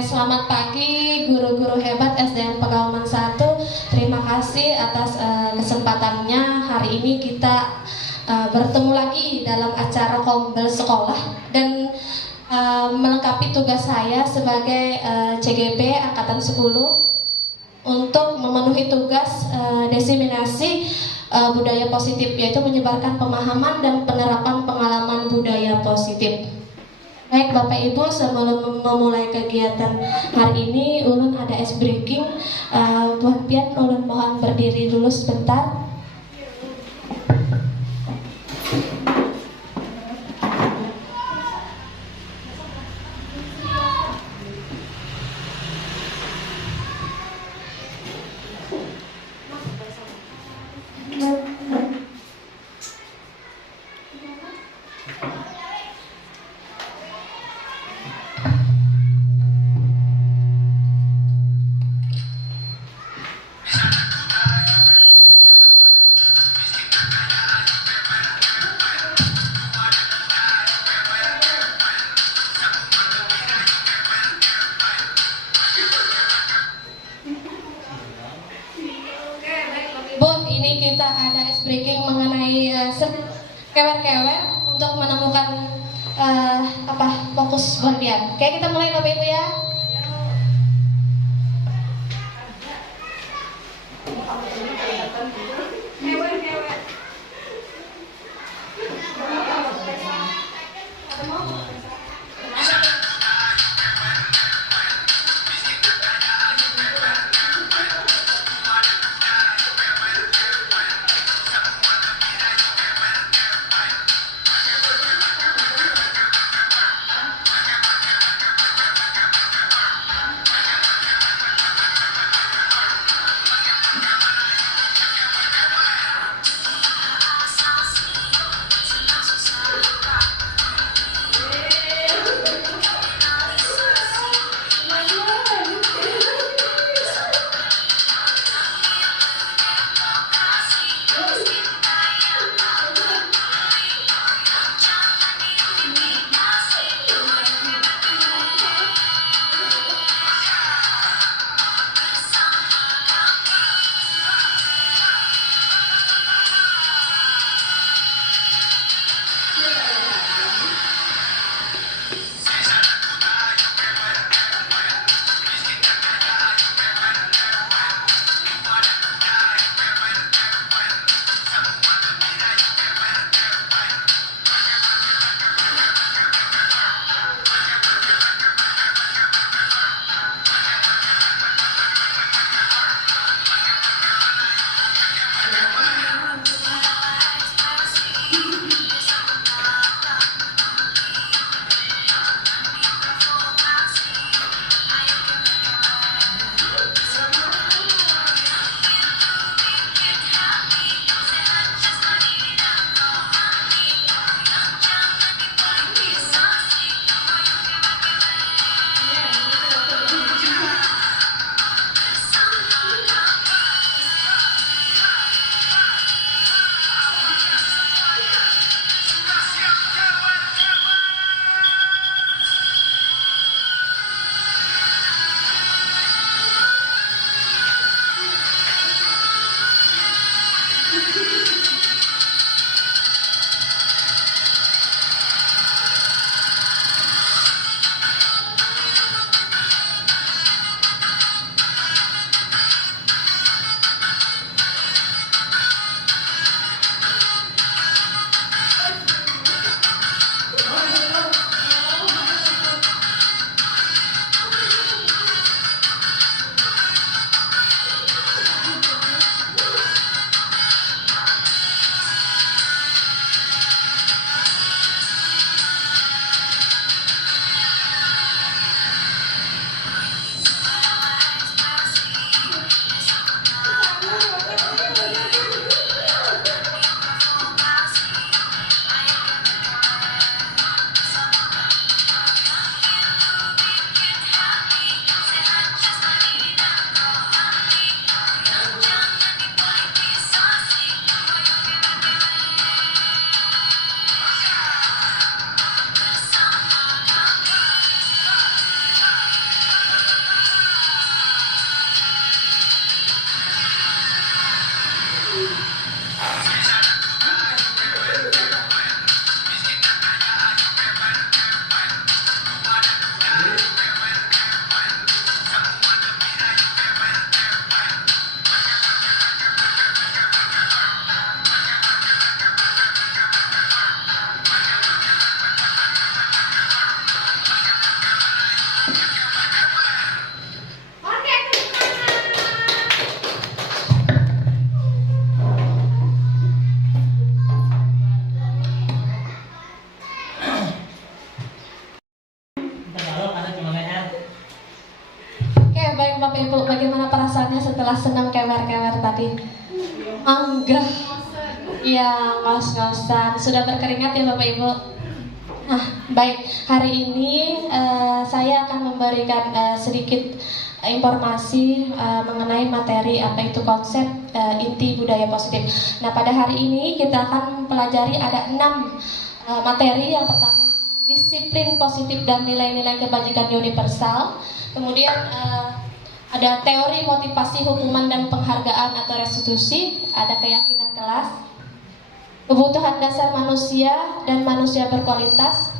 selamat pagi guru-guru hebat SDN Pekalongan 1. Terima kasih atas kesempatannya. Hari ini kita bertemu lagi dalam acara Kombel Sekolah dan melengkapi tugas saya sebagai CGP Angkatan 10 untuk memenuhi tugas diseminasi budaya positif, yaitu menyebarkan pemahaman dan penerapan pengalaman budaya positif. Baik Bapak Ibu, sebelum memulai kegiatan hari ini, ulun ada ice breaking. Buat pian ulun mohon berdiri dulu sebentar. Kita ada ice breaking mengenai kewer-kewer untuk menemukan fokus buat dia. Oke, kita mulai Bapak Ibu ya. setelah senang kewer-kewer tadi? Enggak. Ya, ngos-ngosan. Sudah berkeringat ya Bapak Ibu? Nah, baik. Hari ini saya akan memberikan sedikit informasi mengenai materi apa itu konsep inti budaya positif. Nah, pada hari ini kita akan mempelajari ada 6 materi. Yang pertama, disiplin positif dan nilai-nilai kebajikan universal. Kemudian ada teori motivasi hukuman dan penghargaan atau restitusi, ada keyakinan kelas, kebutuhan dasar manusia dan manusia berkualitas.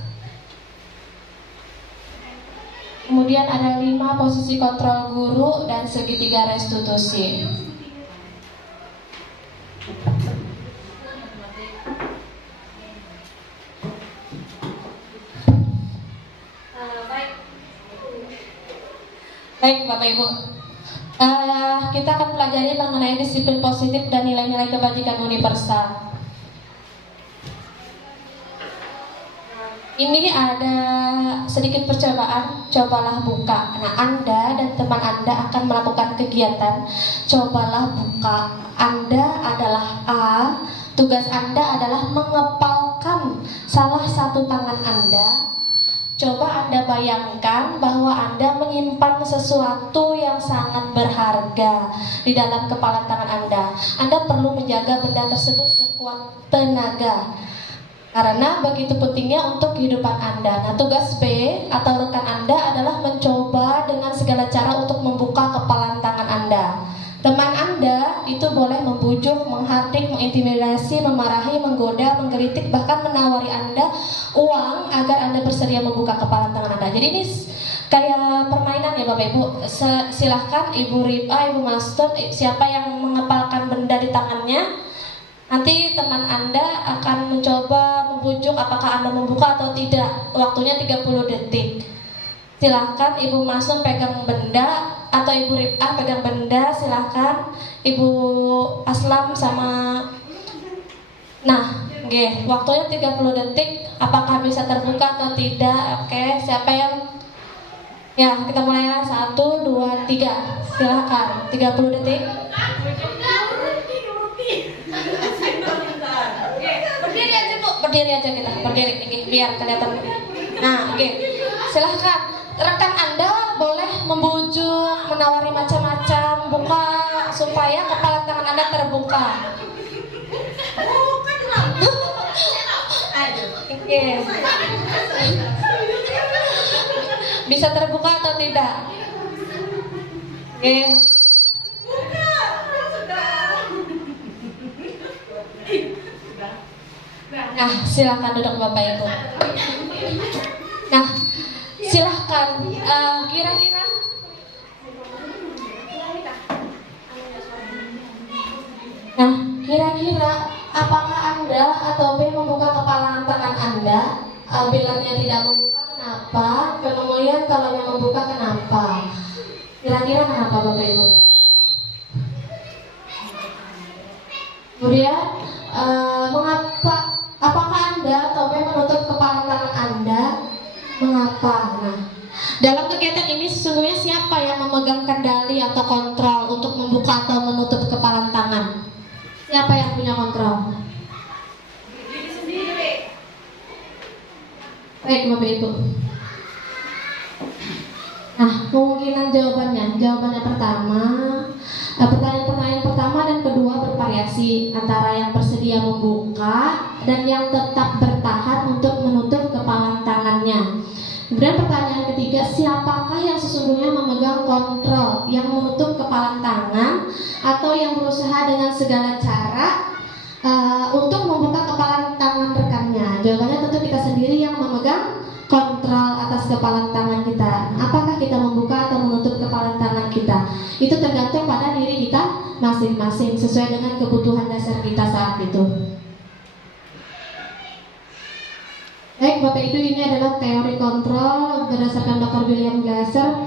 Kemudian ada 5 posisi kontrol guru dan segitiga restitusi. Baik Bapak Ibu, kita akan pelajari mengenai disiplin positif dan nilai-nilai kebajikan universal. Ini ada sedikit percobaan, cobalah buka. Nah, Anda dan teman Anda akan melakukan kegiatan cobalah buka. Anda adalah A, tugas Anda adalah mengepalkan salah satu tangan Anda. Coba Anda bayangkan bahwa Anda menyimpan sesuatu yang sangat berharga di dalam kepala tangan Anda. Anda perlu menjaga benda tersebut sekuat tenaga, karena begitu pentingnya untuk kehidupan Anda. Nah, tugas B atau rekan Anda adalah mencoba dengan segala cara untuk membuka kepala tangan Anda. Teman Anda itu boleh membujuk, menghardik, mengintimidasi, memarahi, menggoda, menggelitik, bahkan menawari Anda uang agar Anda bersedia membuka kepala tangan Anda. Jadi ini kayak permainan ya Bapak Ibu. Silahkan Ibu Ripa, Ibu Master, siapa yang mengepalkan benda di tangannya, nanti teman Anda akan mencoba membujuk apakah Anda membuka atau tidak. Waktunya 30 detik. Silahkan Ibu Master pegang benda atau Ibu Ripah pegang benda, silahkan Ibu Aslam sama. Nah, oke, waktunya 30 detik. Apakah bisa terbuka atau tidak? Oke, siapa yang ya, kita mulai 1, 2, 3. Silahkan, 30 detik. Berdiri aja Bu, berdiri aja kita, berdiri biar kelihatan. Nah, oke. Silahkan. Rekan Anda boleh membujuk, menawari macam-macam, buka supaya kepala tangan Anda terbuka. Oke. Bisa terbuka atau tidak? Oke. Nah, silakan duduk Bapak Ibu. Nah, silahkan, kira-kira apakah Anda atau B membuka kepala tangan Anda? Bilangnya tidak membuka, kenapa? Kemudian kalau yang membuka, kenapa? Kira-kira kenapa Bapak Ibu? Kemudian mengapa? Apakah Anda atau B menutup kepala tangan Anda? Mengapa? Nah, dalam kegiatan ini sesungguhnya siapa yang memegang kendali atau kontrol untuk membuka atau menutup kepala tangan? Siapa yang punya kontrol? Diri sendiri. Baik Bapak Ibu. Nah, kemungkinan jawabannya pertama, pertanyaan pertama dan kedua bervariasi antara yang bersedia membuka dan yang tetap bertahan untuk menutup kepala tangannya. Kemudian pertanyaan ketiga, siapakah yang sesungguhnya memegang kontrol, yang menutup kepala tangan atau yang berusaha dengan segala cara untuk membuka kepala tangan rekannya? Jawabannya tentu kita sendiri yang memegang kontrol atas kepala tangan kita. Apakah kita membuka atau menutup kepala tangan kita? Itu tergantung pada diri kita masing-masing sesuai dengan kebutuhan dasar kita saat itu. Baik Bapak Ibu, ini adalah teori kontrol berdasarkan Dr. William Glasser.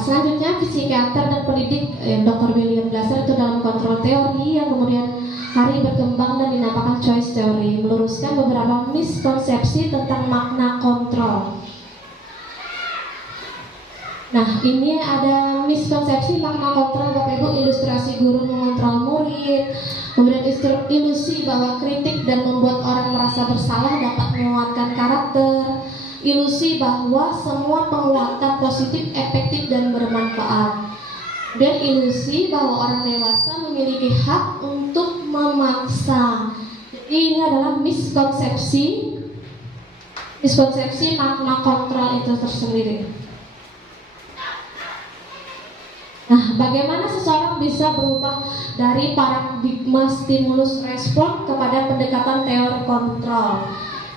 Selanjutnya psikiater dan pendidik Dr. William Glasser itu dalam kontrol teori yang kemudian hari berkembang dan dinamakan choice theory, meluruskan beberapa miskonsepsi tentang makna kontrol. Nah, ini ada miskonsepsi makna kontrol Bapak Ibu, ilustrasi guru mengontrol murid, kemudian ilusi bahwa kritik dan membuat orang merasa bersalah dapat menguatkan karakter, ilusi bahwa semua penguatan positif, efektif dan bermanfaat, dan ilusi bahwa orang dewasa memiliki hak untuk memaksa. Jadi ini adalah miskonsepsi makna kontrol itu tersendiri. Nah, bagaimana seseorang bisa berubah dari paradigma stimulus respon kepada pendekatan teori kontrol?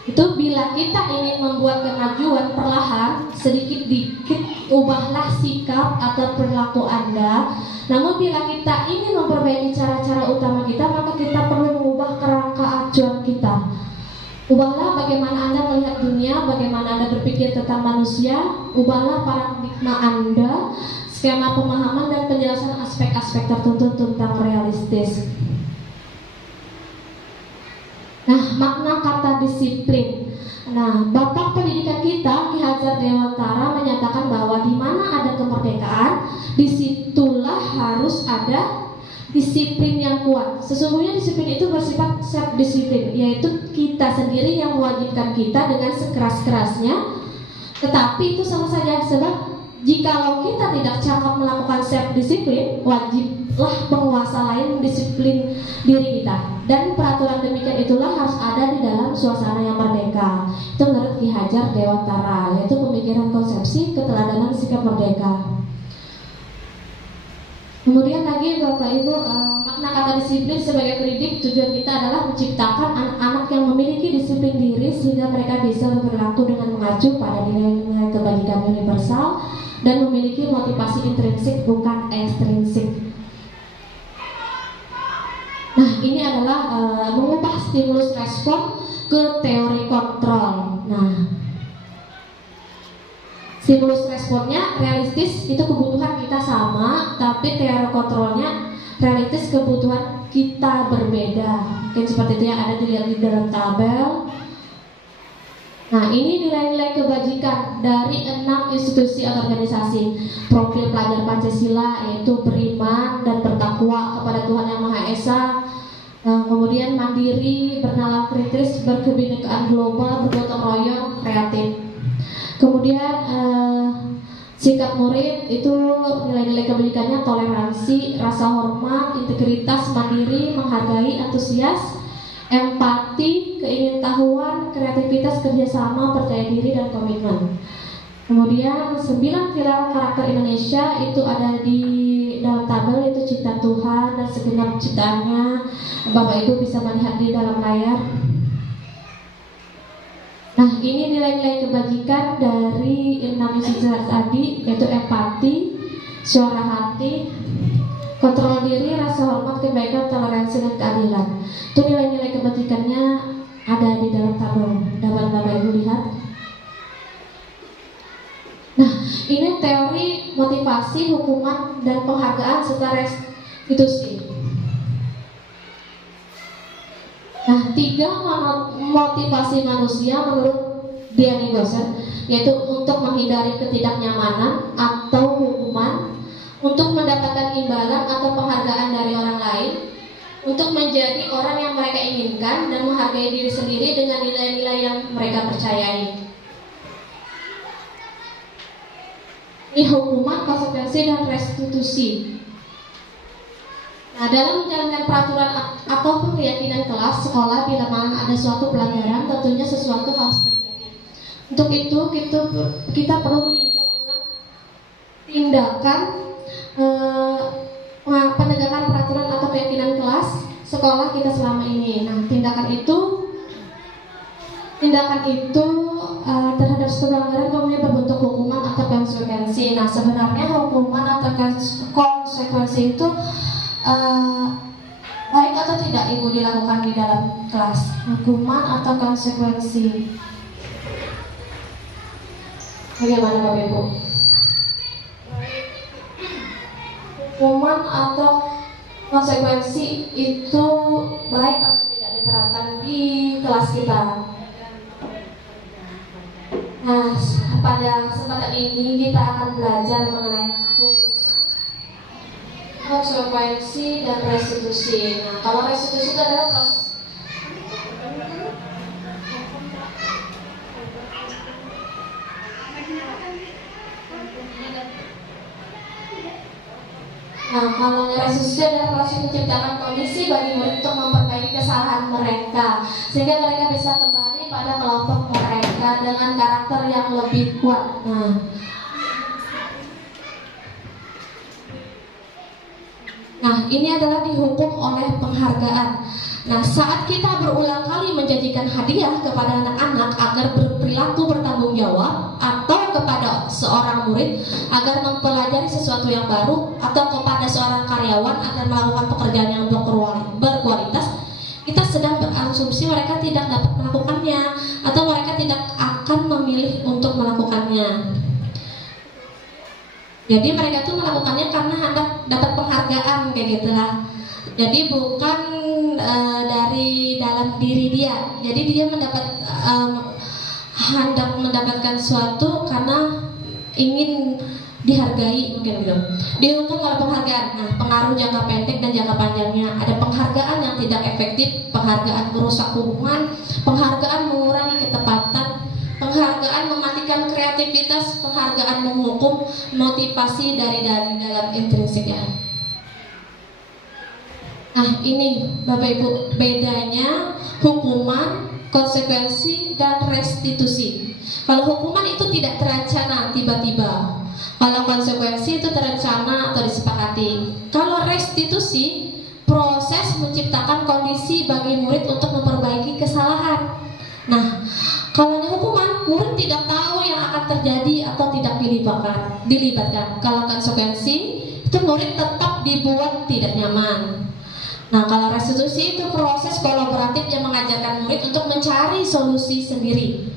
Itu bila kita ingin membuat kemajuan perlahan, sedikit-dikit ubahlah sikap atau perilaku Anda. Namun bila kita ingin memperbaiki cara-cara utama kita, maka kita perlu mengubah kerangka acuan kita. Ubahlah bagaimana Anda melihat dunia, bagaimana Anda berpikir tentang manusia. Ubahlah paradigma Anda, skema pemahaman dan penjelasan aspek-aspek tertentu tentang realistis. Nah, makna kata disiplin. Nah, Bapak Pendidikan kita, Ki Hajar Dewantara, menyatakan bahwa di mana ada kemerdekaan, disitulah harus ada disiplin yang kuat. Sesungguhnya disiplin itu bersifat self-disiplin, yaitu kita sendiri yang mewajibkan kita dengan sekeras-kerasnya. Tetapi itu sama saja, sebab jikalau kita tidak cakap melakukan self-disiplin, wajiblah penguasa lain mendisiplin diri kita. Dan peraturan demikian itulah harus ada di dalam suasana yang merdeka. Itu menurut Ki Hajar Dewantara, yaitu pemikiran konsepsi keteladanan sikap merdeka. Kemudian lagi Bapak Ibu, makna kata disiplin sebagai pendidik, tujuan kita adalah menciptakan anak-anak yang memiliki disiplin diri sehingga mereka bisa berlaku dengan mengacu pada nilai-nilai kebajikan universal dan memiliki motivasi intrinsik bukan ekstrinsik. Nah, ini adalah mengubah stimulus respon ke teori kontrol. Nah, stimulus responnya realistis, itu kebutuhan kita sama, tapi teori kontrolnya realistis, kebutuhan kita berbeda. Mungkin seperti itu yang ada dilihat di dalam tabel. Nah, ini nilai-nilai kebajikan dari 6 institusi atau organisasi. Profil pelajar Pancasila yaitu beriman dan bertakwa kepada Tuhan Yang Maha Esa. Kemudian mandiri, bernalar kritis, berkebinekaan global, bergotong royong, kreatif. Kemudian sikap murid itu nilai-nilai kebajikannya toleransi, rasa hormat, integritas, mandiri, menghargai, antusias, empati, keingintahuan, kreativitas, kerjasama, percaya diri, dan komitmen. Kemudian 9 pilar karakter Indonesia itu ada di dalam tabel, itu cipta Tuhan dan segenap ciptaannya. Bapak Ibu bisa melihat di dalam layar. Nah, ini nilai-nilai kebajikan dari 6 institusi tadi, yaitu empati, suara hati, kontrol diri, rasa hormat, kebaikan, toleransi, dan keadilan. Itu nilai-nilai kebajikannya ada di dalam tabel. Dapat Bapak Ibu lihat. Nah, ini teori motivasi, hukuman, dan penghargaan serta restitusi. Nah, 3 motivasi manusia menurut Dian Gosen, yaitu untuk menghindari ketidaknyamanan atau hukuman, untuk mendapatkan imbalan atau penghargaan dari orang lain, untuk menjadi orang yang mereka inginkan, dan menghargai diri sendiri dengan nilai-nilai yang mereka percayai. Ini hukuman, konsekuensi, dan restitusi. Nah, dalam menjalankan peraturan ataupun keyakinan kelas sekolah, bila mana ada suatu pelanggaran, tentunya sesuatu harus terjadi. Untuk itu kita perlu meninjau ulang tindakan penegakan peraturan atau keyakinan kelas sekolah kita selama ini. Nah, tindakan itu terhadap suatu pelanggaran kemudian berbentuk hukuman atau konsekuensi. Nah, sebenarnya hukuman atau konsekuensi itu baik atau tidak Ibu dilakukan di dalam kelas? Hukuman atau konsekuensi? Bagaimana Bapak Ibu? Hukuman atau konsekuensi itu baik atau tidak diterapkan di kelas kita? Nah, pada kesempatan ini kita akan belajar mengenai hukuman konsekuensi dan restitusi. Nah, kalau restitusi itu adalah proses. Nah, kalau restitusi adalah proses menciptakan kondisi bagi murid untuk memperbaiki kesalahan mereka, sehingga mereka bisa kembali pada kelompok mereka dengan karakter yang lebih kuat. Nah, ini adalah dihukum oleh penghargaan. Nah, saat kita berulang kali menjanjikan hadiah kepada anak-anak agar berperilaku bertanggung jawab, atau kepada seorang murid agar mempelajari sesuatu yang baru, atau kepada seorang karyawan agar melakukan pekerjaan yang berkualitas, kita sedang berasumsi mereka tidak dapat melakukannya, atau mereka tidak akan memilih untuk melakukannya. Jadi mereka tuh melakukannya karena hendak dapat penghargaan kayak gitulah. Jadi bukan dari dalam diri dia. Jadi dia hendak mendapatkan sesuatu karena ingin dihargai, mungkin gitu. Dihukum oleh penghargaan. Nah, pengaruh jangka pendek dan jangka panjangnya. Ada penghargaan yang tidak efektif, penghargaan merusak hubungan, penghargaan mengurangi ketepatan, penghargaan mematikan kreativitas, penghargaan menghukum motivasi dari dalam intrinsiknya. Nah, ini Bapak Ibu bedanya hukuman, konsekuensi, dan restitusi. Kalau hukuman itu tidak terencana tiba-tiba. Kalau konsekuensi itu terencana atau disepakati. Kalau restitusi, proses menciptakan kondisi bagi murid untuk memperbaiki kesalahan. Nah, kalau hukuman, murid tidak tahu yang akan terjadi atau tidak dilibatkan. Kalau konsekuensi, itu murid tetap dibuat tidak nyaman. Nah, kalau restitusi itu proses kolaboratif yang mengajarkan murid untuk mencari solusi sendiri.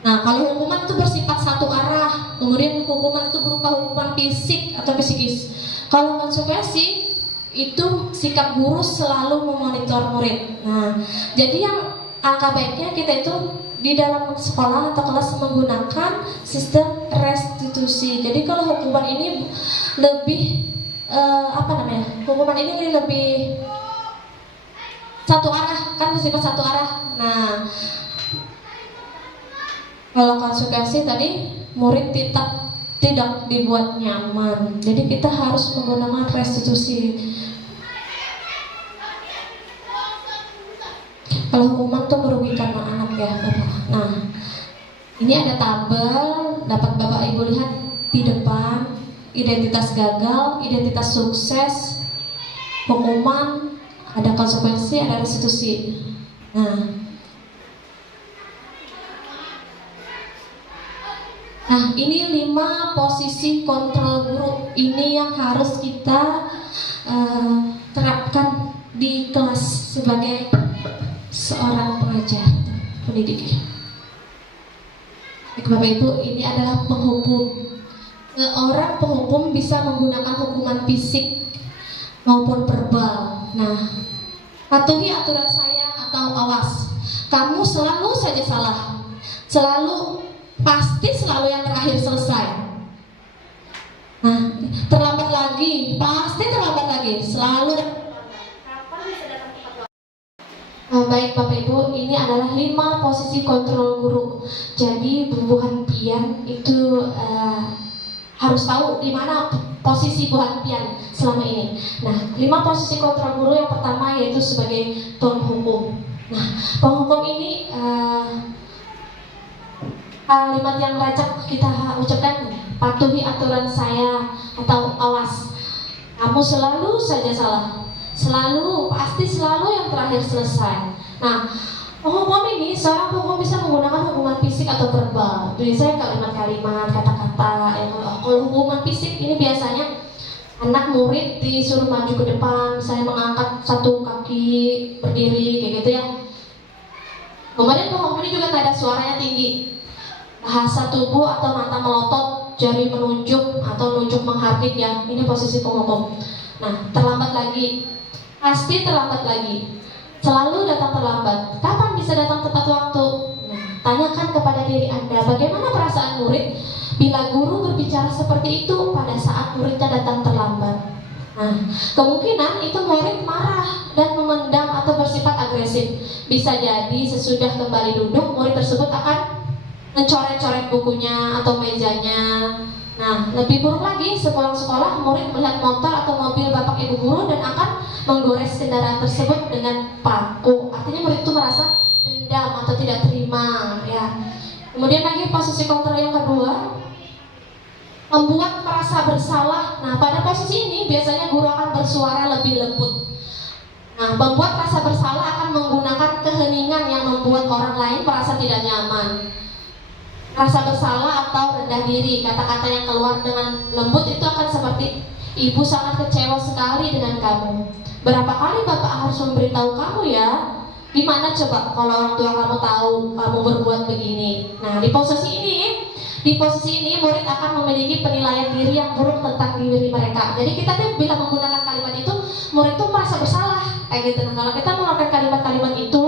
Nah, kalau hukuman itu bersifat satu arah, kemudian hukuman itu berupa hukuman fisik atau psikis. Kalau konsekuensi itu sikap guru selalu memonitor murid. Nah, jadi yang angka baiknya kita itu di dalam sekolah atau kelas menggunakan sistem restitusi. Jadi kalau hukuman ini lebih hukuman ini lebih satu arah, kan bersifat satu arah. Nah, kalau konsekuensi tadi murid tidak dibuat nyaman. Jadi kita harus menggunakan restitusi. Kalau hukuman tuh merugikan anak ya, Bapak. Nah, ini ada tabel, dapat Bapak Ibu lihat di depan. Identitas gagal, identitas sukses, hukuman, ada konsekuensi, ada restitusi. Nah, ini 5 posisi kontrol guru. Ini yang harus kita terapkan di kelas sebagai seorang pengajar pendidik. Bapak Ibu, ini adalah penghukum. Orang penghukum bisa menggunakan hukuman fisik maupun verbal. Nah, patuhi aturan saya atau awas. Kamu selalu saja salah. Pasti selalu yang terakhir selesai. Nah, terlambat lagi, pasti terlambat lagi. Selalu. Kapan bisa datang tepat waktu? Baik Bapak Ibu, ini adalah 5 posisi kontrol guru. Jadi Bu Hanpian itu harus tahu di mana posisi Bu Hanpian selama ini. Nah, 5 posisi kontrol guru yang pertama yaitu sebagai penghukum. Nah, penghukum ini kalimat yang lacak kita ucapkan, patuhi aturan saya atau awas. Kamu selalu saja salah. Pasti selalu yang terakhir selesai. Nah, penghukum ini, seorang penghukum bisa menggunakan hukuman fisik atau verbal. Biasanya kalimat-kalimat, kata-kata. Kalau hukuman fisik ini biasanya anak murid disuruh maju ke depan, saya mengangkat satu kaki berdiri, kayak gitu ya. Kemudian penghukum ini juga nada suaranya tinggi, bahasa tubuh atau mata melotot, jari menunjuk atau nunjuk menghardik ya. Ini posisi penghukum. Nah, terlambat lagi, pasti terlambat lagi. Selalu datang terlambat. Kapan bisa datang tepat waktu? Nah, tanyakan kepada diri Anda, bagaimana perasaan murid bila guru berbicara seperti itu pada saat muridnya datang terlambat. Nah, kemungkinan itu murid marah dan memendam atau bersifat agresif. Bisa jadi sesudah kembali duduk, murid tersebut akan mencoret-coret bukunya atau mejanya. Nah, lebih buruk lagi, sepulang sekolah murid melihat motor atau mobil bapak ibu guru dan akan menggores kendaraan tersebut dengan paku. Artinya murid itu merasa dendam atau tidak terima, ya. Kemudian lagi posisi kontrol yang kedua, membuat merasa bersalah. Nah, pada posisi ini biasanya guru akan bersuara lebih lembut. Nah, membuat rasa bersalah akan menggunakan keheningan yang membuat orang lain merasa tidak nyaman. Rasa bersalah atau rendah diri, kata-kata yang keluar dengan lembut itu akan seperti, ibu sangat kecewa sekali dengan kamu. Berapa kali bapak harus memberitahu kamu ya? Gimana coba kalau orang tua kamu tahu kamu berbuat begini? Nah, di posisi ini murid akan memiliki penilaian diri yang buruk tentang diri mereka. Jadi kita tuh bila menggunakan kalimat itu, murid tuh merasa bersalah, kayak gitu. Nah, kalau kita menggunakan kalimat-kalimat itu,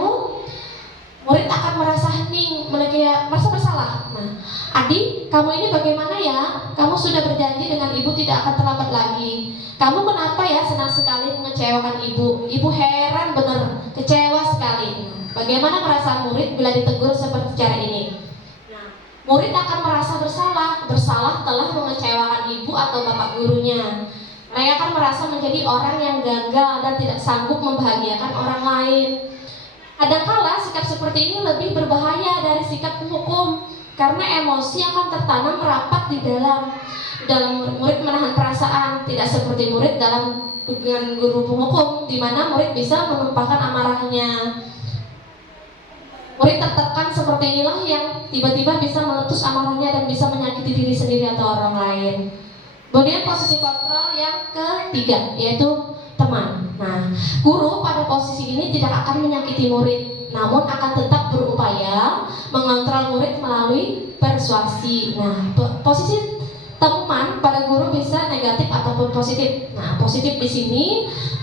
murid akan merasa hening, merasa bersalah. Nah, adik, kamu ini bagaimana ya? Kamu sudah berjanji dengan ibu tidak akan terlambat lagi. Kamu kenapa ya senang sekali mengecewakan ibu? Ibu heran bener, kecewa sekali. Nah, bagaimana perasaan murid bila ditegur seperti cara ini? Nah, murid akan merasa bersalah telah mengecewakan ibu atau bapak gurunya. Mereka akan merasa menjadi orang yang gagal dan tidak sanggup membahagiakan orang lain. Kadangkala sikap seperti ini lebih berbahaya dari sikap penghukum, karena emosi akan tertanam rapat di dalam murid menahan perasaan, tidak seperti murid dalam dengan guru penghukum, di mana murid bisa menumpahkan amarahnya. Murid tertekan seperti inilah yang tiba-tiba bisa meletus amarahnya dan bisa menyakiti diri sendiri atau orang lain. Kemudian posisi kontrol yang ketiga, yaitu teman. Nah, guru pada posisi ini tidak akan menyakiti murid, namun akan tetap berupaya mengontrol murid melalui persuasi. Nah, posisi teman pada guru bisa negatif ataupun positif. Nah, positif di sini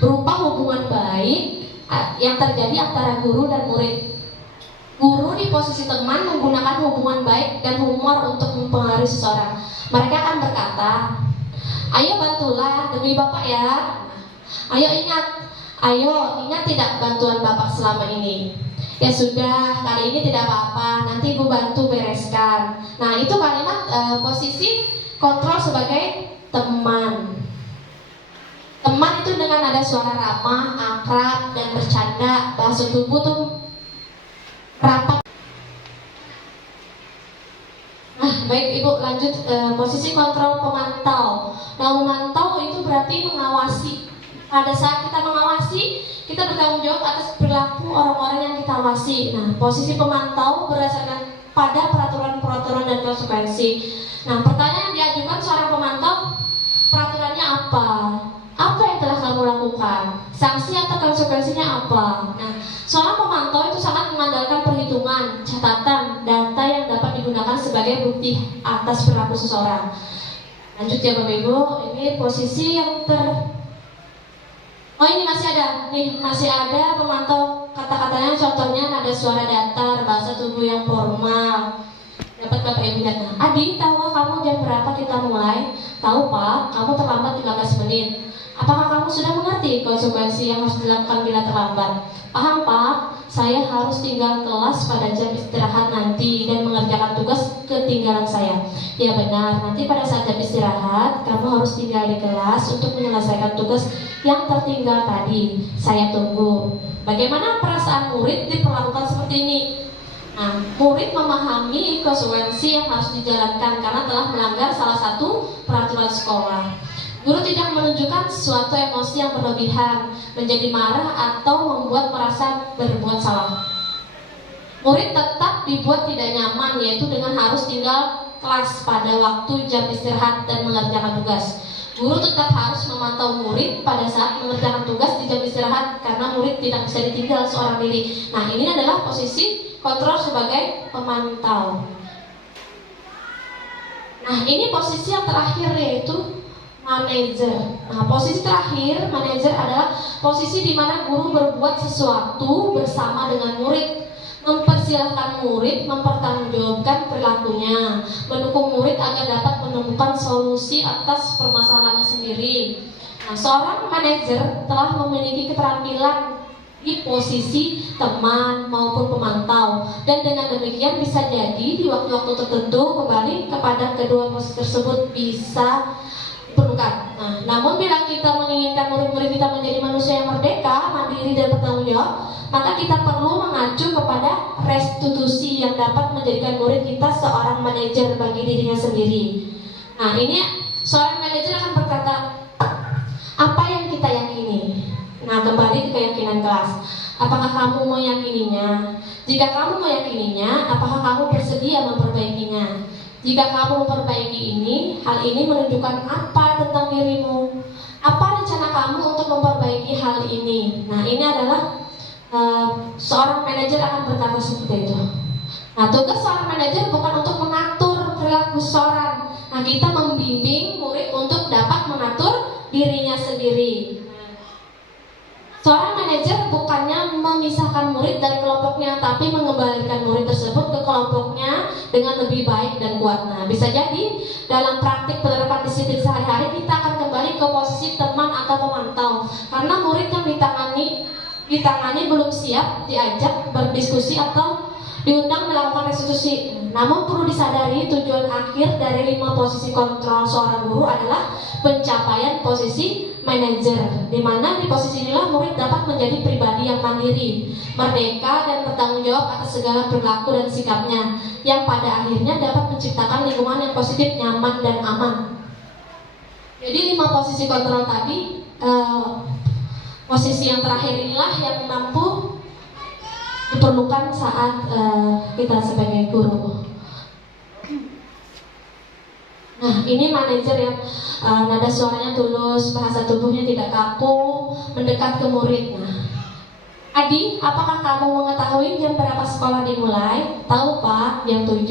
berupa hubungan baik yang terjadi antara guru dan murid. Guru di posisi teman menggunakan hubungan baik dan humor untuk mempengaruhi seseorang. Mereka akan berkata, ayo bantulah demi bapak ya. Ayo ingat tidak bantuan bapak selama ini. Ya sudah, kali ini tidak apa-apa, nanti ibu bantu bereskan. Nah, itu kalimat posisi kontrol sebagai teman. Teman itu dengan ada suara ramah, akrab, dan bercanda, bahasa tubuh tuh rapat. Nah, baik ibu, lanjut posisi kontrol pemantau. Nah, memantau itu berarti mengawasi. Pada saat kita mengawasi, kita bertanggung jawab atas perilaku orang-orang yang kita awasi. Nah, posisi pemantau berdasarkan pada peraturan-peraturan dan konsekuensi. Nah, pertanyaan yang diajukan seorang pemantau, peraturannya apa? Apa yang telah kamu lakukan? Sanksi atau konsekuensinya apa? Nah, seorang pemantau itu sangat mengandalkan perhitungan, catatan, data yang dapat digunakan sebagai bukti atas perilaku seseorang. Lanjut ya Bapak Ibu, ini posisi yang ini masih ada pemantau kata-katanya, contohnya ada suara datar, bahasa tubuh yang formal. Dapat Bapak Ibu lihat. Nah, Adi, tahu kamu jam berapa kita mulai? Tahu Pak, kamu terlambat 15 menit. Apakah kamu sudah mengerti konsekuensi yang harus dilakukan bila terlambat? Paham Pak, saya harus tinggal kelas pada jam istirahat nanti dan mengerjakan tugas ketinggalan saya. Ya benar, nanti pada saat jam istirahat kamu harus tinggal di kelas untuk menyelesaikan tugas yang tertinggal tadi. Saya tunggu. Bagaimana perasaan murid diperlakukan seperti ini? Nah, murid memahami konsekuensi yang harus dijalankan karena telah melanggar salah satu peraturan sekolah. Guru tidak menunjukkan suatu emosi yang berlebihan, menjadi marah atau membuat merasa berbuat salah. Murid tetap dibuat tidak nyaman, yaitu dengan harus tinggal kelas pada waktu jam istirahat dan mengerjakan tugas. Guru tetap harus memantau murid pada saat mengerjakan tugas di jam istirahat karena murid tidak bisa ditinggal seorang diri. Nah, ini adalah posisi kontrol sebagai pemantau. Nah, ini posisi yang terakhir, yaitu manajer. Nah, posisi terakhir, manajer adalah posisi di mana guru berbuat sesuatu bersama dengan murid, mempersilahkan murid mempertanggungjawabkan perilakunya, mendukung murid agar dapat menemukan solusi atas permasalahannya sendiri. Nah, seorang manajer telah memiliki keterampilan di posisi teman maupun pemantau, dan dengan demikian bisa jadi di waktu-waktu tertentu kembali kepada kedua posisi tersebut bisa diperlukan. Nah, namun bila kita menginginkan murid-murid kita menjadi manusia yang merdeka, mandiri dan bertanggung jawab, maka kita perlu mengacu kepada restitusi yang dapat menjadikan murid kita seorang manajer bagi dirinya sendiri. Nah, ini seorang manajer akan berkata, apa yang kita yakini? Nah, kembali ke keyakinan kelas. Apakah kamu meyakininya? Jika kamu meyakininya, apakah kamu bersedia memperbaikinya? Jika kamu memperbaiki ini, hal ini menunjukkan apa tentang dirimu? Apa rencana kamu untuk memperbaiki hal ini? Nah, ini adalah seorang manajer akan berkata seperti itu. Nah, tugas seorang manajer bukan untuk mengatur perilaku seorang. Nah, kita membimbing murid untuk dapat mengatur dirinya sendiri. Seorang manajer bukannya memisahkan murid dari kelompoknya, tapi mengembalikan murid tersebut ke kelompoknya dengan lebih baik dan kuat. Nah, bisa jadi dalam praktik penerapan disiplin sehari-hari kita akan kembali ke posisi teman atau pemantau, karena murid yang ditangani belum siap diajak berdiskusi atau diundang melakukan restitusi. Namun perlu disadari tujuan akhir dari 5 posisi kontrol seorang guru adalah pencapaian posisi manajer, di mana di posisi inilah murid dapat menjadi pribadi yang mandiri, merdeka dan bertanggung jawab atas segala perilaku dan sikapnya, yang pada akhirnya dapat menciptakan lingkungan yang positif, nyaman dan aman. Jadi 5 posisi kontrol tadi, posisi yang terakhir inilah yang mampu diperlukan saat kita sebagai guru. Nah, ini manajer yang nada suaranya tulus, bahasa tubuhnya tidak kaku, mendekat ke murid. Nah, Adi, apakah kamu mengetahui jam berapa sekolah dimulai? Tahu Pak, jam 7.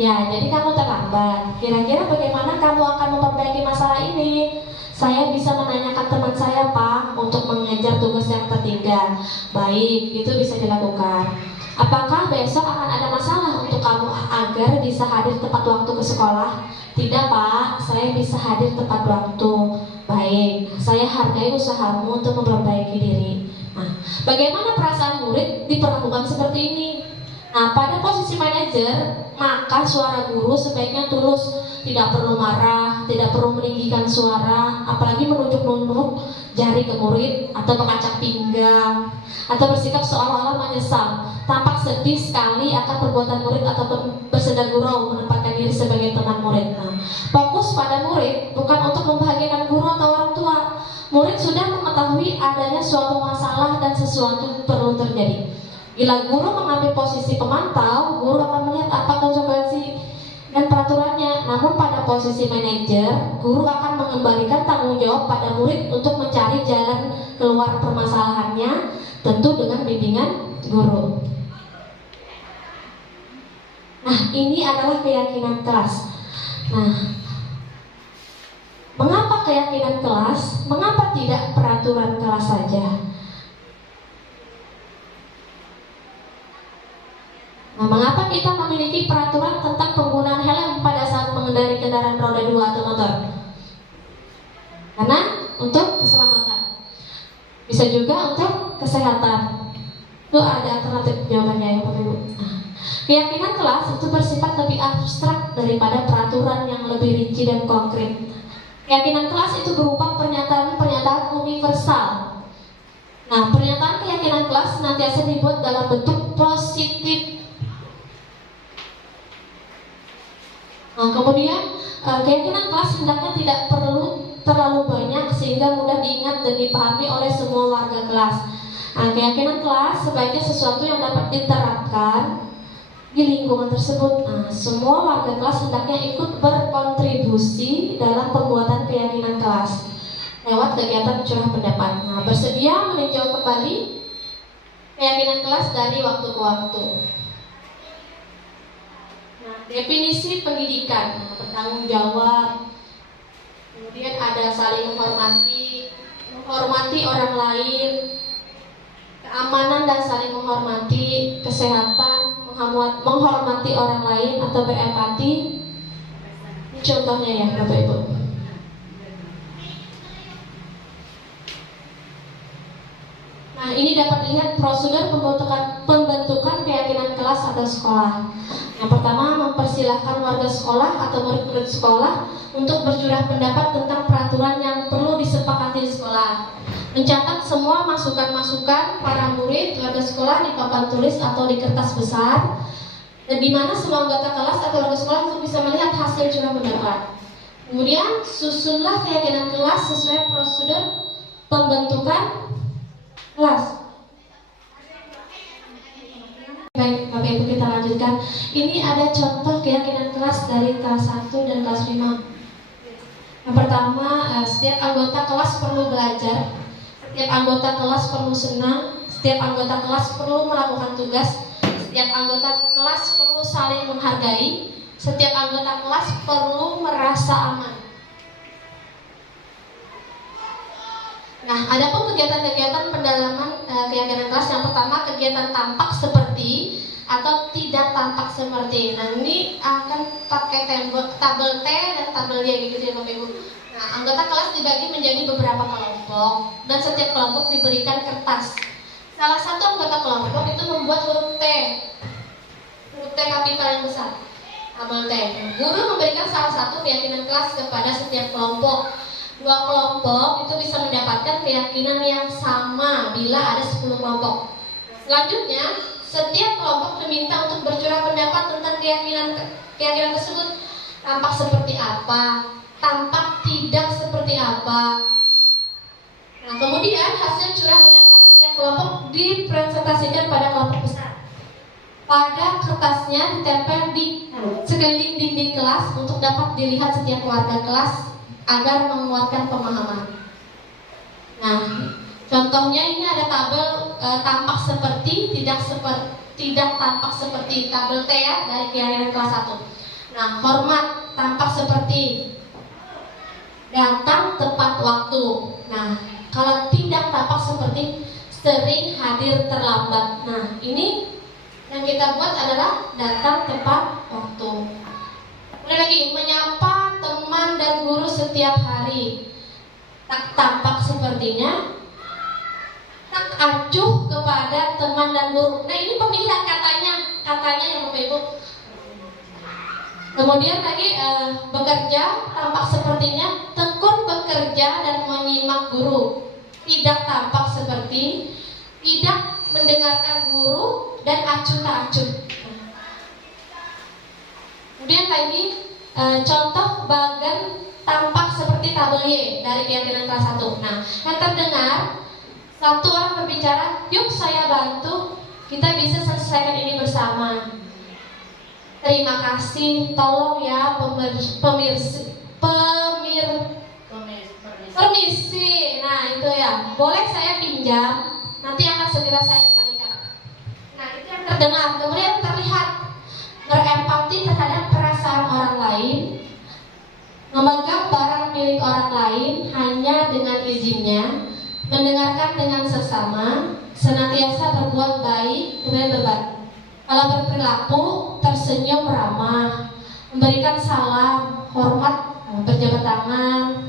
Ya, jadi kamu terlambat. Kira-kira bagaimana kamu akan memperbaiki masalah ini? Saya bisa menanyakan teman saya Pak untuk mengejar tugas yang tertinggal. Baik, itu bisa dilakukan. Apakah besok akan ada masalah untuk kamu agar bisa hadir tepat waktu ke sekolah? Tidak Pak, saya bisa hadir tepat waktu. Baik, saya hargai usahamu untuk memperbaiki diri. Nah, bagaimana perasaan murid diperlakukan seperti ini? Nah, pada posisi manajer, maka suara guru sebaiknya tulus, tidak perlu marah, tidak perlu meninggikan suara, apalagi menunjuk-nunjuk jari ke murid, atau mengacak pinggang, atau bersikap seolah-olah menyesal, tampak sedih sekali akan perbuatan murid ataupun bersedar gurau menempatkan diri sebagai teman murid. Nah, fokus pada murid bukan untuk membahagiakan guru atau orang tua. Murid sudah mengetahui adanya suatu masalah dan sesuatu perlu terjadi. Bila guru mengambil posisi pemantau, guru akan melihat apa konsekuensi dan peraturannya. Namun pada posisi manajer, guru akan mengembalikan tanggung jawab pada murid untuk mencari jalan keluar permasalahannya, tentu dengan bimbingan guru. Nah, ini adalah keyakinan kelas. Nah, mengapa keyakinan kelas? Mengapa tidak peraturan kelas saja? Nah, mengapa kita memiliki peraturan tentang penggunaan helm pada saat mengendarai kendaraan roda 2 atau motor? Karena untuk keselamatan. Bisa juga untuk kesehatan. Itu ada alternatif jawabannya ya Bapak Ibu. Nah, keyakinan kelas itu bersifat lebih abstrak daripada peraturan yang lebih rinci dan konkret. Keyakinan kelas itu berupa pernyataan-pernyataan universal. Nah, pernyataan keyakinan kelas senantiasa dibuat dalam bentuk positif. Nah, kemudian keyakinan kelas hendaknya tidak perlu terlalu banyak sehingga mudah diingat dan dipahami oleh semua warga kelas. Nah, keyakinan kelas sebaiknya sesuatu yang dapat diterapkan di lingkungan tersebut. Nah, semua warga kelas hendaknya ikut berkontribusi dalam pembuatan keyakinan kelas lewat kegiatan curah pendapat. Nah, bersedia meninjau kembali keyakinan kelas dari waktu ke waktu. Nah, definisi pendidikan, bertanggung jawab, kemudian ada saling menghormati orang lain, keamanan dan saling menghormati, kesehatan, menghormati orang lain atau berempati. Ini contohnya ya Bapak Ibu. Nah, ini dapat dilihat prosedur pembentukan keyakinan kelas atau sekolah. Yang pertama, mempersilahkan warga sekolah atau murid-murid sekolah untuk bercurah pendapat tentang peraturan yang perlu disepakati di sekolah. Mencatat semua masukan-masukan para murid warga sekolah di papan tulis atau di kertas besar, dan di mana semua anggota kelas atau warga sekolah untuk bisa melihat hasil curah pendapat. Kemudian susunlah keyakinan kelas sesuai prosedur pembentukan kelas. Baik, Bapak Ibu, kita lanjutkan. Ini ada contoh keyakinan kelas dari kelas 1 dan kelas 5. Yang pertama, setiap anggota kelas perlu belajar, setiap anggota kelas perlu senang, setiap anggota kelas perlu melakukan tugas, setiap anggota kelas perlu saling menghargai, setiap anggota kelas perlu merasa aman. Nah, adapun kegiatan-kegiatan pendalaman keyakinan kelas, yang pertama kegiatan tampak seperti atau tidak tampak seperti. Nah, ini akan pakai tabel T dan tabel Y gitu ya Bapak Ibu. Nah, anggota kelas dibagi menjadi beberapa kelompok dan setiap kelompok diberikan kertas. Salah satu anggota kelompok itu membuat huruf T kapital yang besar, tabel T. Guru memberikan salah satu keyakinan kelas kepada setiap kelompok. Dua kelompok itu bisa mendapatkan keyakinan yang sama bila ada 10 kelompok. Selanjutnya, setiap kelompok diminta untuk bercurah pendapat tentang keyakinan tersebut. Tampak seperti apa, tampak tidak seperti apa. Nah, kemudian hasil curah pendapat setiap kelompok dipresentasikan pada kelompok besar. Pada kertasnya ditempel di sekeliling dinding kelas untuk dapat dilihat setiap warga kelas agar menguatkan pemahaman. Nah, contohnya ini ada tabel tampak seperti, tidak tampak seperti, tabel T ya dari keyakinan kelas 1. Nah, hormat tampak seperti, datang tepat waktu. Nah, kalau tidak tampak seperti, sering hadir terlambat. Nah, ini yang kita buat adalah datang tepat waktu. Kemudian lagi, menyapa teman dan guru setiap hari. Tak tampak sepertinya, tak acuh kepada teman dan guru. Nah, ini pemilihan katanya yang Bapak Ibu. Kemudian lagi bekerja tampak sepertinya, tekun bekerja dan menyimak guru. Tidak tampak seperti, tidak mendengarkan guru dan acuh tak acuh. Kemudian lagi contoh bagan tampak seperti tabel Y dari keyakinan kelas 1. Nah, yang terdengar satu orang berbicara, yuk saya bantu, kita bisa selesaikan ini bersama. Terima kasih, tolong ya permisi. Nah, itu ya, boleh saya pinjam, nanti akan segera saya kembalikan. Nah, itu yang terdengar. Kemudian terlihat berempati terhadap perasaan orang lain, memegang barang milik orang lain hanya dengan izinnya, mendengarkan dengan seksama, senantiasa berbuat baik, kemudian berbagi. Kalau berperilaku, tersenyum ramah, memberikan salam, hormat, berjabat tangan,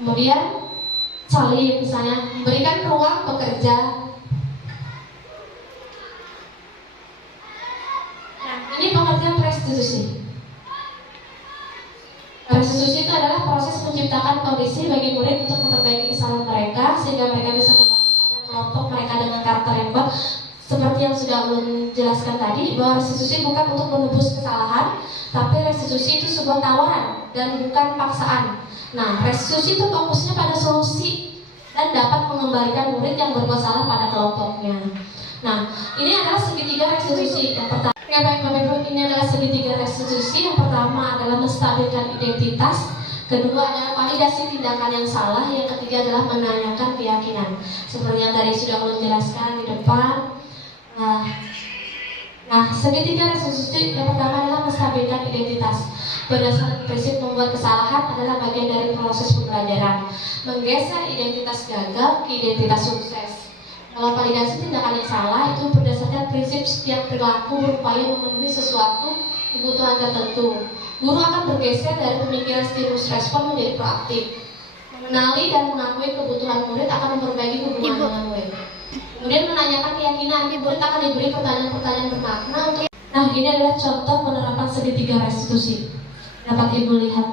kemudian saling misalnya, memberikan ruang bekerja. Ini pengertian restitusi. Restitusi itu adalah proses menciptakan kondisi bagi murid untuk memperbaiki kesalahan mereka sehingga mereka bisa kembali pada kelompok mereka dengan karakter yang baik. Seperti yang sudah ulun jelaskan tadi, bahwa restitusi bukan untuk menebus kesalahan, tapi restitusi itu sebuah tawaran dan bukan paksaan. Nah, restitusi itu fokusnya pada solusi dan dapat mengembalikan murid yang berbuat salah pada kelompoknya. Nah, ini adalah segitiga restitusi. Yang pertama, ya baik Bapak Ibu, ini adalah segitiga restitusi. Yang pertama adalah menstabilkan identitas, kedua adalah validasi tindakan yang salah, yang ketiga adalah menanyakan keyakinan. Seperti yang tadi sudah ulun jelaskan di depan. Nah, segitiga restitusi yang pertama adalah menstabilkan identitas. Berdasarkan prinsip membuat kesalahan adalah bagian dari proses pembelajaran. Menggeser identitas gagal ke identitas sukses. Kalau validasi tindakan yang salah itu berdasarkan prinsip setiap perilaku berupaya memenuhi sesuatu kebutuhan tertentu. Guru akan bergeser dari pemikiran stimulus respon menjadi proaktif. Mengenali dan mengakui kebutuhan murid akan memperbaiki hubungan dengan murid. Kemudian menanyakan keyakinan, murid akan diberi pertanyaan-pertanyaan bermakna untuk. Nah, ini adalah contoh penerapan segitiga restitusi. Dapat Ibu lihat.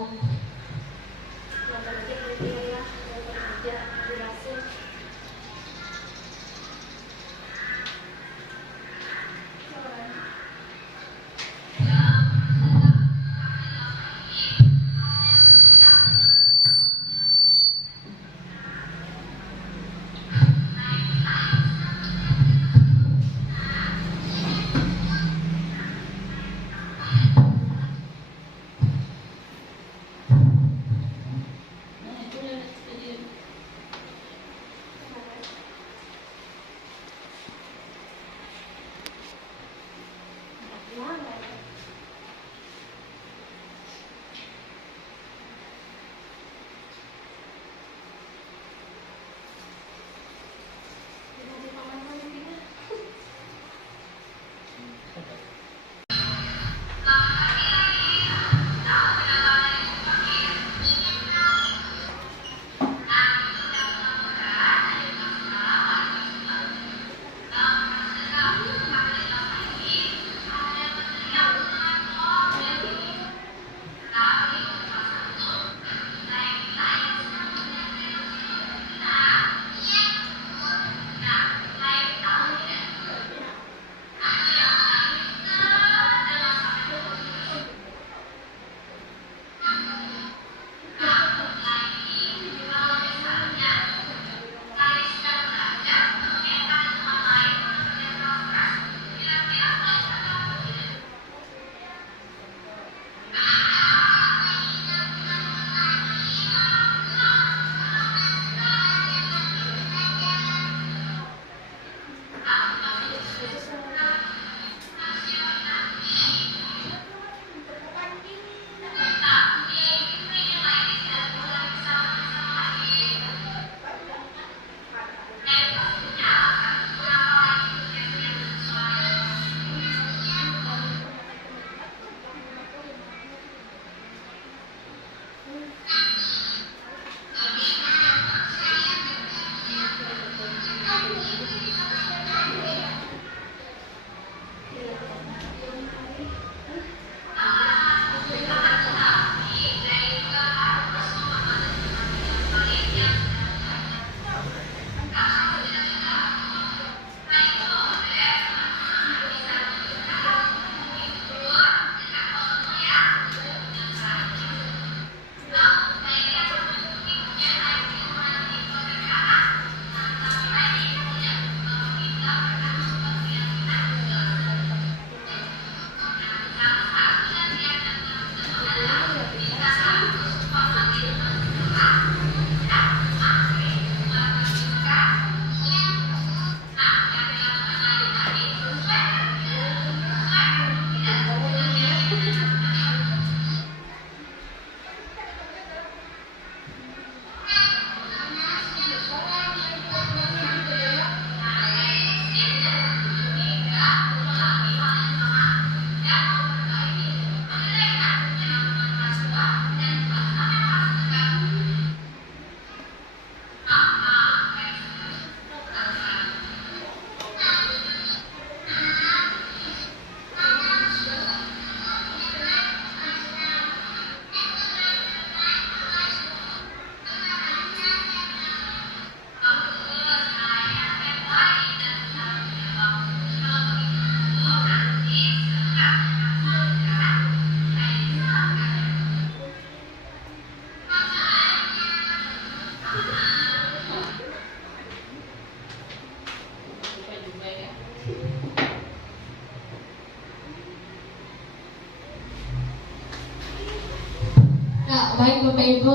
Baik Bapak Ibu,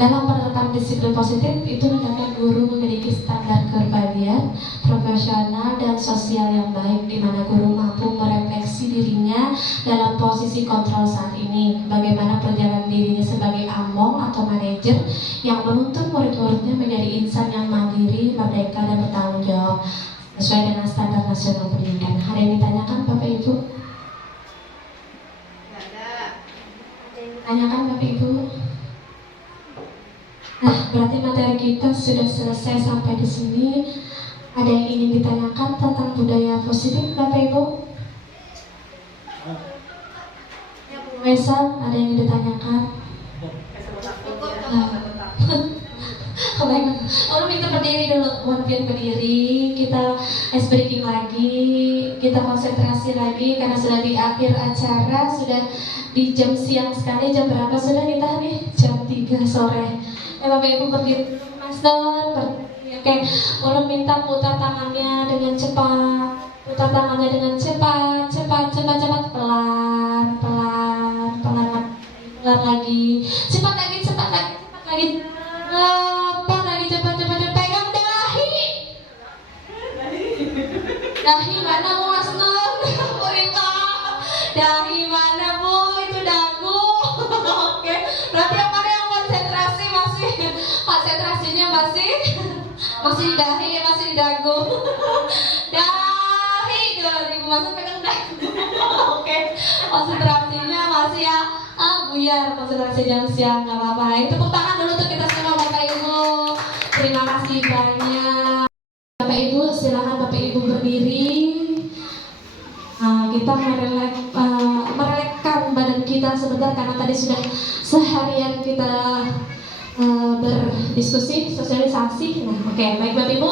dalam penerapan disiplin positif itu hendaknya guru memiliki standar kepribadian, profesional dan sosial yang baik, di mana guru mampu merefleksi dirinya dalam posisi kontrol saat ini, bagaimana perjalanan dirinya sebagai among atau manajer yang menuntun murid-muridnya menjadi insan yang mandiri, merdeka dan bertanggung jawab sesuai dengan standar nasional pendidikan. Ada yang ditanyakan Bapak Ibu? Tanyakan Bapak Ibu. Nah, berarti materi kita sudah selesai sampai di sini. Ada yang ingin ditanyakan tentang budaya positif, Bapak Ibu? Wesa, ada yang ingin ditanyakan? Baik, minta berdiri dulu, mohon berdiri. Kita ice breaking lagi, kita konsentrasi lagi karena sudah di akhir acara, sudah di jam siang sekali. Jam berapa sudah kita nih? Jam 3 sore. Bapak Ibu berdiri dulu, Mas Don. Oke, mohon minta putar tangannya dengan cepat, putar tangannya dengan cepat, pelan, pelan lagi, cepat lagi, cepat lagi. Pegang dahi. Dahi mana Bu Mas Nun? Dahi mana Bu? Itu dagu. Oke, berarti yang mana yang konsentrasinya masih di dahi, masih di dagu. Dahi, kalau Ibu masuk pegang dagu. Oke, konsentrasinya masih ya buyar, konsentrasi jam siang, nggak apa-apa. Tepuk tangan dulu untuk kita semua Bapak Ibu. Terima kasih banyak. Bapak Ibu, silakan Bapak Ibu berdiri. Kita merelekkan badan kita sebentar karena tadi sudah seharian kita berdiskusi, sosialisasi. Nah, oke, baik Bapak Ibu,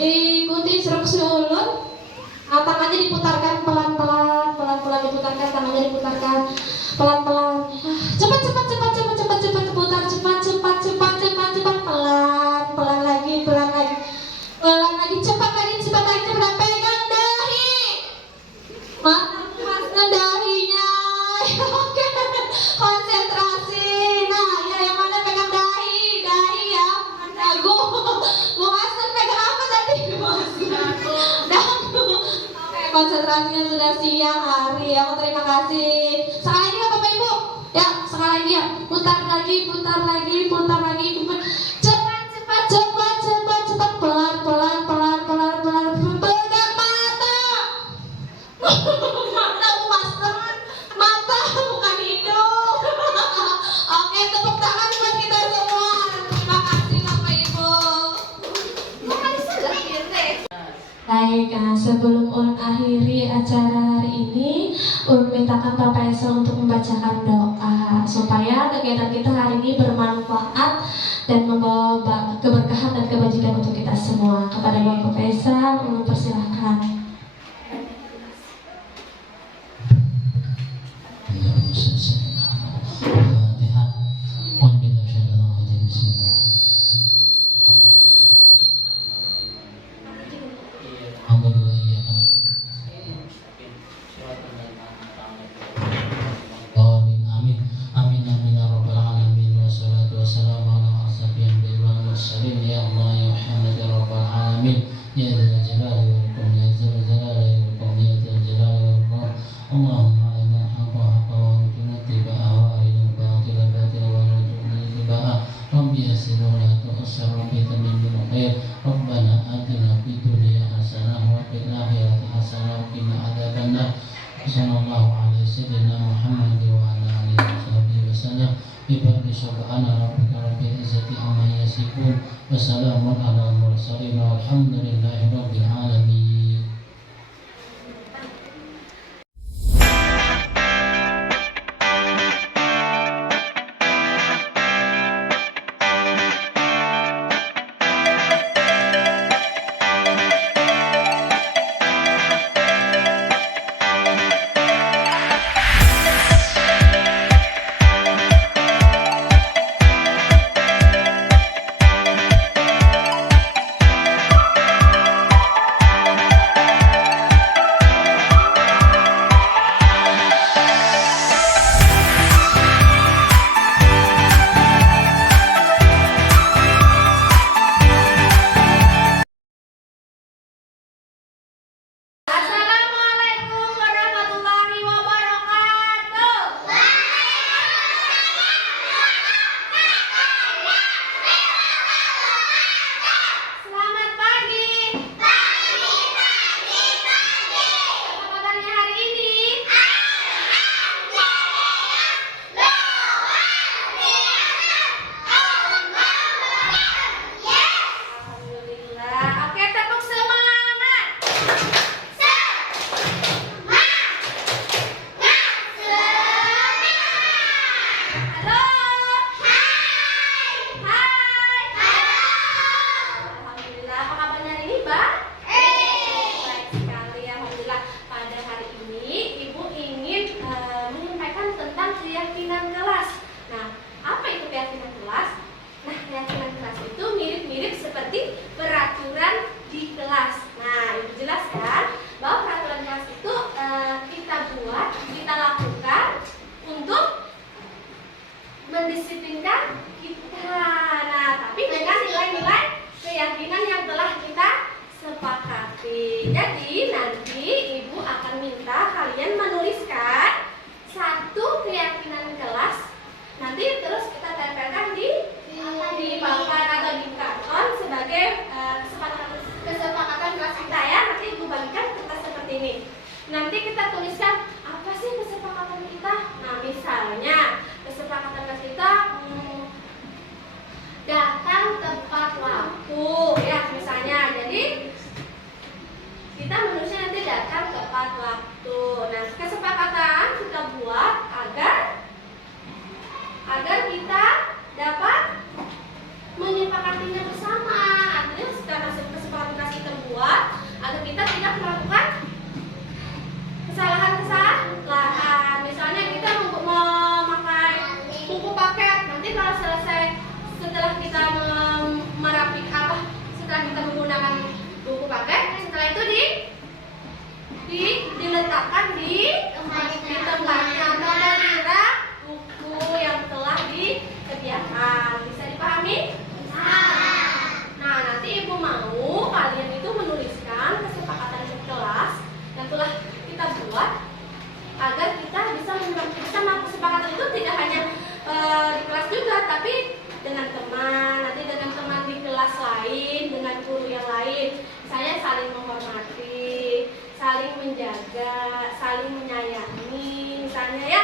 ikuti instruksi ulun. Tangannya diputarkan pelan-pelan diputarkan, tangannya diputarkan pelan-pelan. Cepat putar, cepat, pelan lagi, cepat lagi, cepat pegang dahi. Mana dahinya? Oke, konsentrasi. Nah, ya yang mana pegang dahi ya, dagu. Bu Hasan pegang apa tadi? Dagu. Oke, konsentrasinya sudah siang hari ya. Terima kasih. Sekali lagi ya Bapak Ibu. Ya, sekali lagi ya. Putar lagi. Cepat, pelan. Pegang mata. Mata Bu Master. Mata bukan hidung. Oke, tepuk tangan buat kita semua. Terima kasih Bapak Ibu. Baik, sebelum ulun akhiri acara hari ini, ulun mintakan Pak Faisal untuk membacakan doa supaya kegiatan kita hari ini bermanfaat dan membawa keberkahan dan kebajikan untuk kita semua. Kepada Bapak Faisal, ulun persilahkan. Wassalamun ala mursalin walhamdulillahi rabbil alamin. keyakinan kelas, nanti terus kita tempelkan di papan atau di karton sebagai kesepakatan kelas kita ya. Nanti ibu bagikan kertas seperti ini. Nanti kita tuliskan apa sih kesepakatan kita. Nah, misalnya kesepakatan kelas kita datang tepat waktu ya misalnya. Jadi kita menulisnya nanti datang tepat waktu. Nah, kesepakatan kita buat agar kita dapat menyepakatinya bersama. Artinya secara kesepakatan kita buat agar kita tidak melakukan kesalahan. Misalnya kita memakai buku paket. Nanti kalau setelah kita setelah kita menggunakan buku paket, setelah itu diletakkan di tempatnya atau di rak buku yang telah disediakan. Bisa dipahami? Nah, nanti ibu mau kalian itu menuliskan kesepakatan kelas yang telah kita buat agar kita bisa menerapkan kesepakatan itu tidak hanya di kelas juga, tapi dengan teman, nanti dengan teman di kelas lain, dengan guru yang lain. Misalnya saling menghormati, saling menjaga, saling menyayangi, misalnya ya.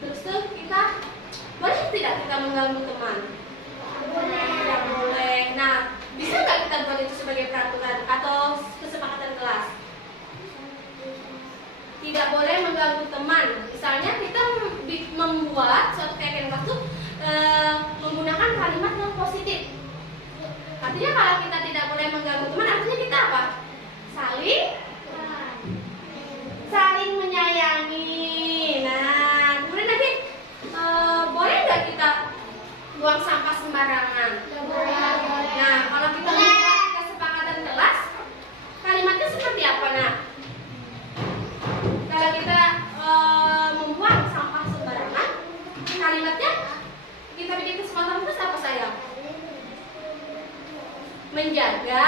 Terus tuh kita boleh tidak kita mengganggu teman? Tidak boleh. Nah, bisa nggak kita buat itu sebagai peraturan atau kesepakatan kelas? Tidak boleh mengganggu teman. Misalnya kita membuat suatu keyakinan kelas itu menggunakan kalimat yang positif. Artinya kalau kita tidak boleh mengganggu teman, artinya kita apa? Saling menyayangi. Nah, kemudian nanti boleh nggak kita buang sampah sembarangan? Nah, kalau kita membuat kesepakatan kelas, kalimatnya seperti apa, nak? Kalau kita membuang sampah sembarangan, kalimatnya kita bikin kesepakatan terus apa sayang? Menjaga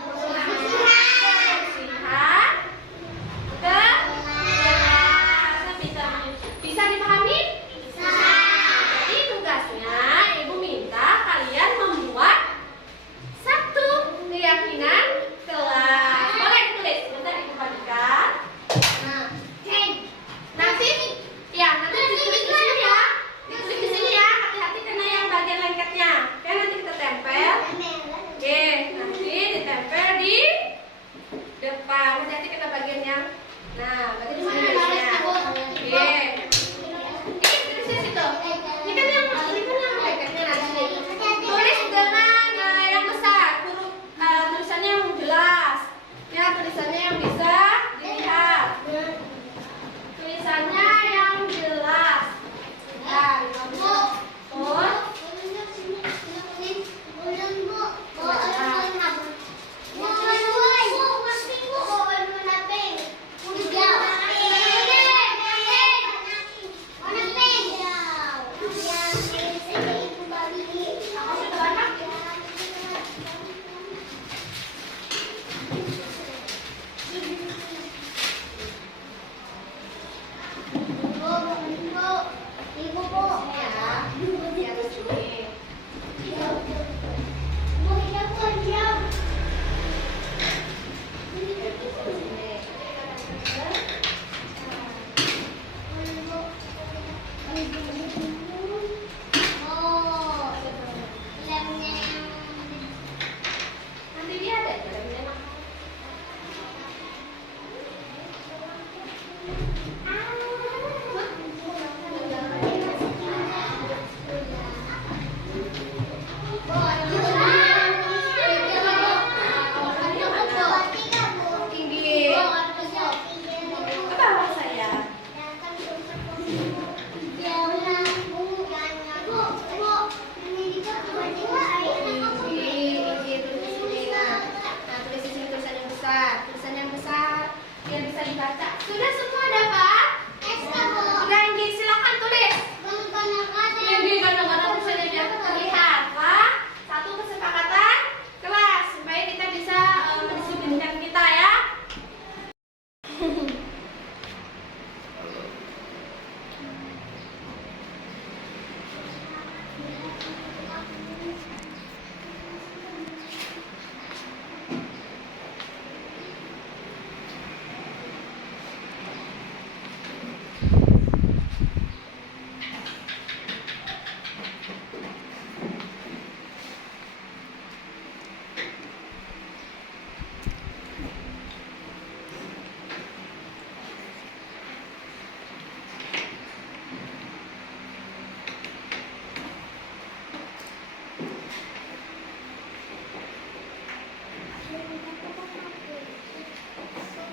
kebersihan, bisa dipahami? Bisa. Jadi tugasnya ibu minta kalian membuat satu keyakinan kelas. Boleh ditulis, bentar ibu bagikan. Nanti ditulis di sini ya. Ditulis di sini ya. Hati-hati kena yang bagian lengketnya. Oke, nanti kita tempel. Oke, nanti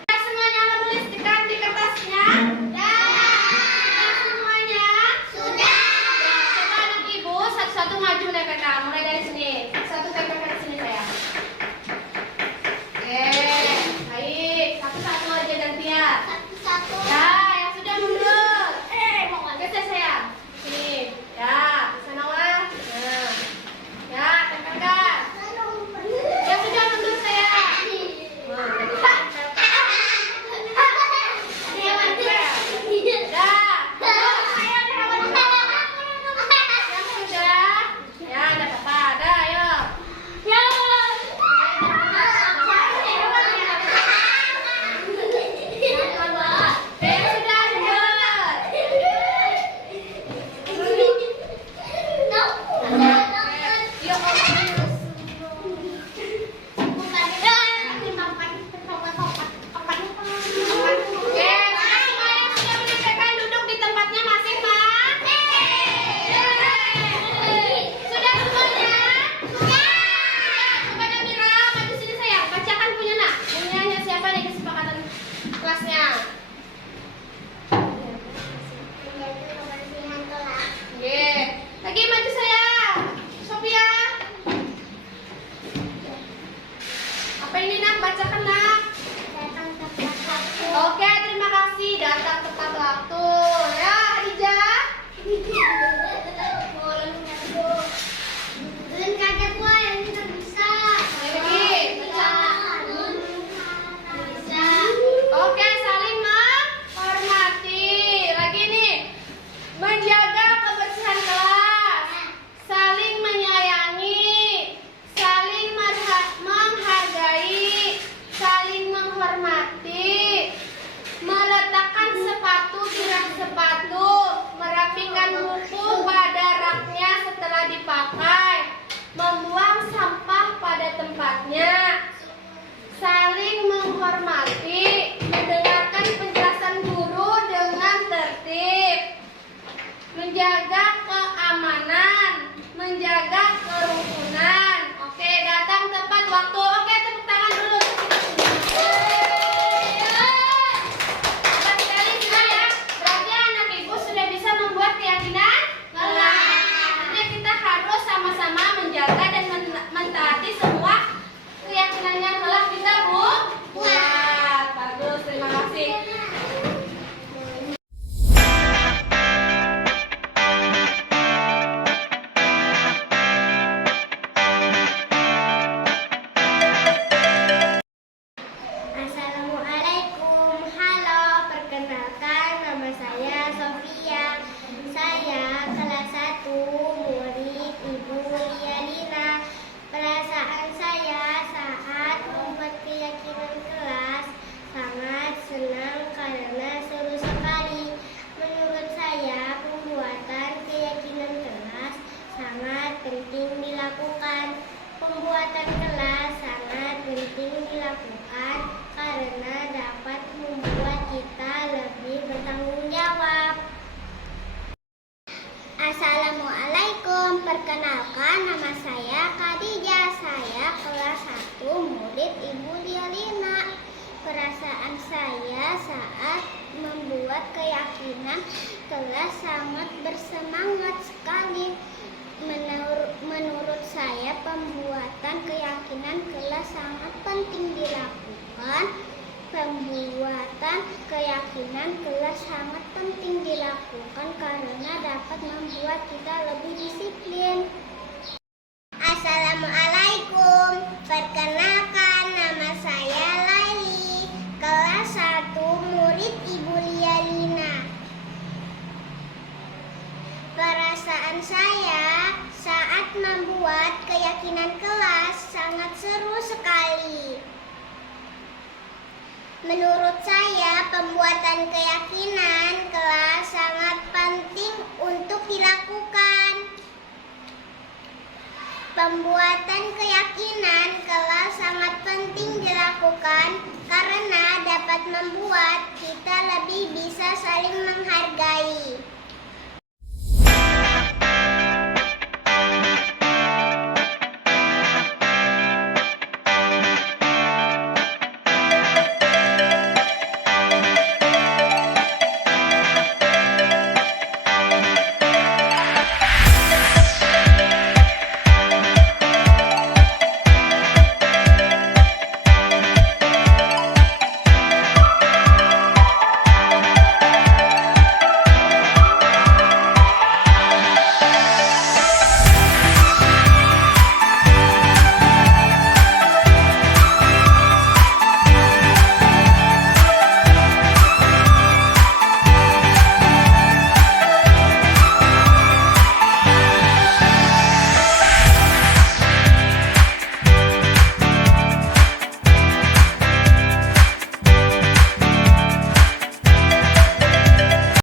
Semuanya menuliskan di kertasnya? Semuanya? Sudah. Coba anak ibu satu-satu maju PPK. Mulai dari sini. Satu PPK di sini saya. Oke, baik. Satu-satu aja gantian. Satu-satu. Ya, yang sudah mundur. Geser saya. Sini. Ya, di sana Wah. Nah. Ya, tempelkan. Yang sudah mundur saya. Lagi maju saya, Sophia. Apa ini nak? Bacakan nak. Datang tepat waktu. Oke, terima kasih. Datang tepat waktu. Ya, Hadijah. Belum kaget wah yang kita bisa. Lagi. Bisa. Oke, saling menghormati. Lagi nih. Menjaga kebersihan kelas. Saling menyayangi. Saling menghargai. Saling menghormati. Meletakkan sepatu di rak sepatu. Merapikan buku pada raknya setelah dipakai. Membuang sampah pada tempatnya. Saling menghormati, mendengarkan penjelasan guru dengan tertib, menjaga keamanan, menjaga kerukunan. Oke, datang tepat waktu. Oke, tepuk tangan dulu. Hebat sekali sudah ya. Berarti anak ibu sudah bisa membuat keyakinan kelas. Artinya kita harus sama-sama menjaga dan mentaati semua keyakinan yang telah kita buat. Bagus, terima kasih. Assalamualaikum. Halo, perkenalkan nama saya Sofia. Saya kelas 1 murid Ibu Lialina. Perasaan saya saat membuat keyakinan kelas sangat senang karena seru sekali. Menurut saya, pembuatan keyakinan kelas sangat penting dilakukan. Pembuatan kelas sangat penting dilakukan karena dapat membuat kita lebih bertanggung jawab. Assalamualaikum, perkenalkan nama saya Khadijah. Saya kelas 1 murid Ibu Lialina. Perasaan saya saat membuat keyakinan kelas sangat bersemangat sekali. Menurut saya pembuatan keyakinan kelas sangat penting dilakukan. Pembuatan keyakinan kelas sangat penting dilakukan karena dapat membuat kita lebih disiplin. Assalamualaikum, perkenalkan nama saya Laili, kelas 1 murid Ibu Lialina. Perasaan saya membuat keyakinan kelas sangat seru sekali. Menurut saya, pembuatan keyakinan kelas sangat penting untuk dilakukan. Pembuatan keyakinan kelas sangat penting dilakukan karena dapat membuat kita lebih bisa saling menghargai.